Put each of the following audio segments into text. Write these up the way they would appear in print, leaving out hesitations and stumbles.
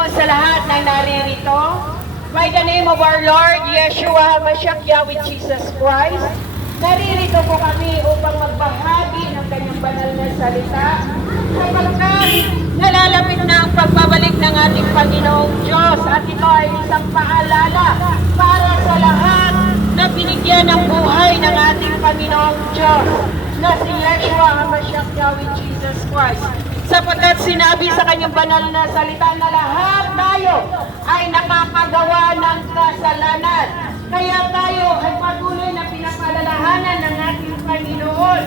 Sa lahat ng naririto, by the name of our Lord, Yeshua HaMashiach, Yahweh Jesus Christ, naririto po kami upang magbahagi ng kanyang banal na salita sapagkat nalalapit na ang pagbabalik ng ating Panginoong Diyos at ito ay isang paalala para sa lahat na binigyan ng buhay ng ating Panginoong Diyos na si Yeshua HaMashiach, Yahweh Jesus Christ. Sapagkat sinabi sa kanyang banal na salita na lahat tayo ay nakakagawa ng kasalanan. Kaya tayo ay patuloy na pinapalalahanan ng ating Panginoon.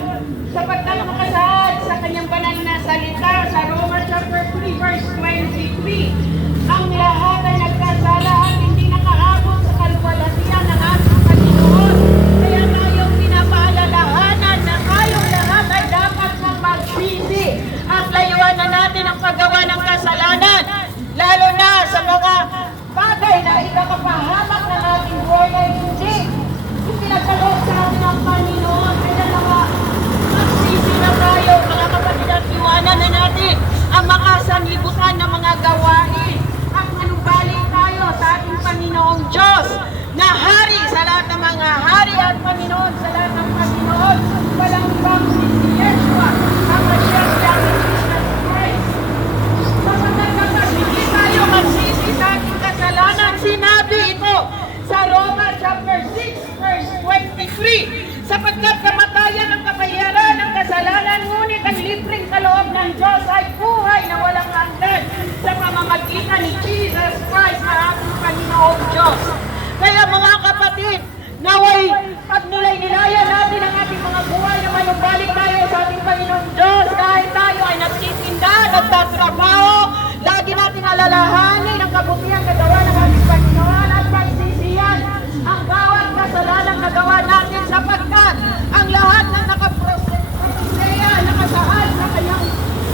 Sapagkat makasaad sa kanyang banal na salita sa Romans chapter 3 verse 23, ang lahat ay nagkasala at hindi nakaabot sa kalwalhatian ng ating Panginoon. Kaya tayo pinapaalalahanan na tayong lahat ay dapat magsisi at layuan na natin ang paggawa ng kasalanan, lalo na sa mga bagay na ikakapahamak ng ating buhay ay hindi ipinagkaloob sa atin ng Panginoon. Kaya mga magsisi na tayo, mga kapatid, at iwanan na natin ang makasanlibutan ng mga gawain at manumbalik tayo sa ating Panginoong Diyos na hari sa lahat ng mga hari at Panginoon sa lahat ng Panginoon. Walang ibang si Yeshua HaMashiach, Yahweh Jesus Christ. Sapagkat kapag hindi tayo magsisi sa ating kasalanan, sinabi ito sa Romans chapter 6 verse 23, sapagkat kamatayan ang kabayaran ng kasalanan, ngunit ang libreng kaloob ng Diyos ay buhay na walang hanggan sa pamamagitan ni Jesus Christ na ating Panginoong Diyos. Kaya mga kapatid, naway pagnilay-nilayan natin ang ating mga buhay na manumbalik tayo sa ating Panginoong Diyos kahit tayo ay nagtitinda, nagtatrabaho, lagi natin alalahanin ang kabutihan kagawa ng ating Panginoon at pagsisiyan ang bawat kasalanan na gawa natin sapagkat ang lahat ng nakaproseya, nakasaad sa kanyang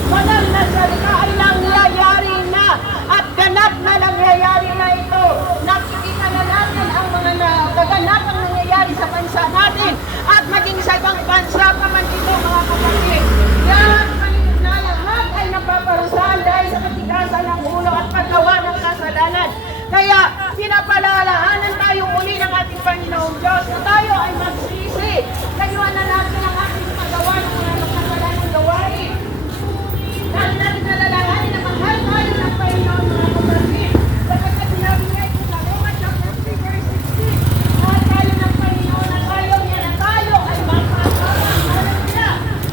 banal na salita ay nangyayari na at ganap na nangyayari na ito. Nakikita na natin ang mga nagaganap ang nangyayari sa bansa natin at maging sa ibang bansa pa man ito, mga kapatid. Lahat ay napaparusahan dahil sa katigasan ng ulo at paggawa ng kasalanan. Kaya pinapalalahanan tayo muli ng ating Panginoong Diyos na tayo ay magsisi. Layuan na natin ang ating paggawa ng mga kasalanang gawain. Dahil natin nalalahanin na mahal tayo ng Panginoon, mga kapatid. Sapagkat sinabi niya ito sa Romans chapter 3 verse 16, mahal tayo ng Panginoon at ayaw niya na tayo ay mapahamak.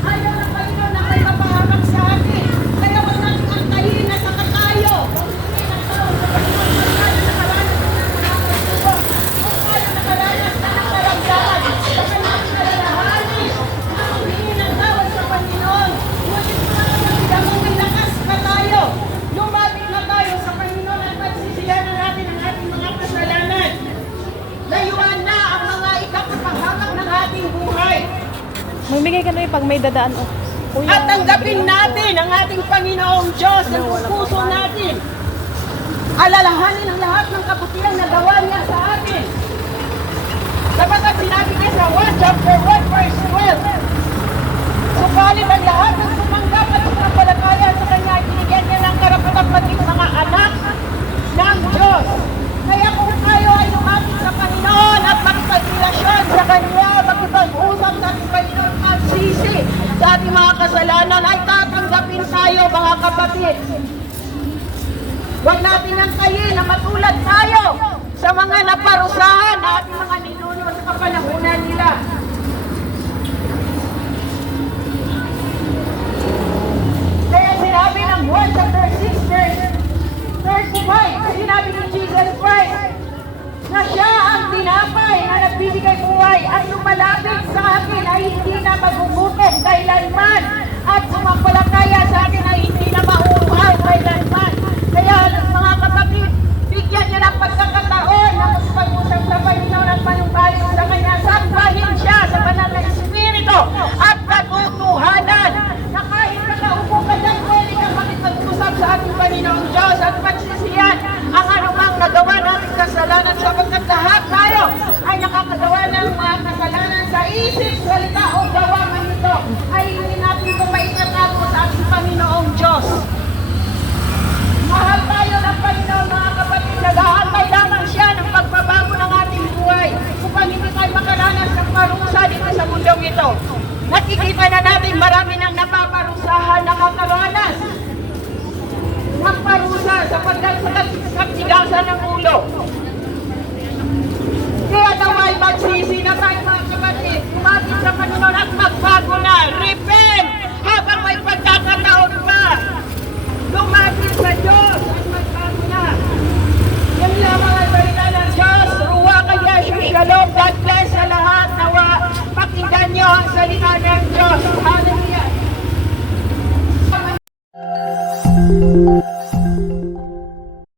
Ayaw ng Panginoon na may mapahamak sa atin. Kaya wag natin antayin na saka tayo. Kung hindi na tayo sa Panginoon, kung tayo nakaranas na ng mga pagsuko, kung tayo nakaranas na ng karagdagan, sa kanyang nalalahanin, na humingi ng tawad sa Panginoon. Ngunit mga kapatid, ang may lakas na tayo. Lumapit na tayo sa Panginoon at pagsisihan na natin ang ating mga kasalanan. Layuan na ang mga ikakapahamak ng ating buhay. Mamigay ka na pag may dadaan. At tanggapin natin ang ating Panginoong Diyos ng puso natin. Alalahanin ang lahat ng kabutihan na gawa niya sa atin. Sapagkat sinabi niya sa 1 chapter 1 verse 12, subalit ang lahat ng sumanggap at sumampalataya sa Kanya ay binigyan niya ng karapatang maging mga anak ng Diyos. Kaya kung tayo ay lumapit sa Panginoon at makipagrelasyon sa Kanya, makipag-usap sa ating Panginoon at sisi sa ating mga kasalanan, ay tatanggapin tayo, mga kapatid. Huwag natin antayin na matulad tayo sa mga naparusahan na ating mga ninuno sa kapanahunan nila. Kaya sinabi ng 1 chapter 6 verse 35, sinabi ni Jesus Christ na siya ang tinapay na nagbibigay buhay at lumalapit sa akin ay hindi na magugutom kailanman at sumampalataya sa akin ay hindi na mauuhaw kailanman. Kaya mga kapatid, bigyan niya ng pagkakataon na mag-usap sa Panginoon at manumbalik sa Kanya. Sambahin siya sa banal na Espiritu at katotohanan na kahit nakaupo ka dyan, pwede kang makipag-usap sa ating Panginoong Diyos at pagsisiyan ang anumang nagawa natin kasalanan sapagkat lahat tayo ay nakakagawa ng mga kasalanan sa isip, salita o gawa man ito ay hindi natin ito maitatago sa ating Panginoong Diyos. Mahal tayo ng Panginoon. mundo. Kaya naway magsisi na tayo mga kapatid, kumapit sa Panginoon at magbago na. Repent habang may pagkakataon pa. Lumapit sa Diyos at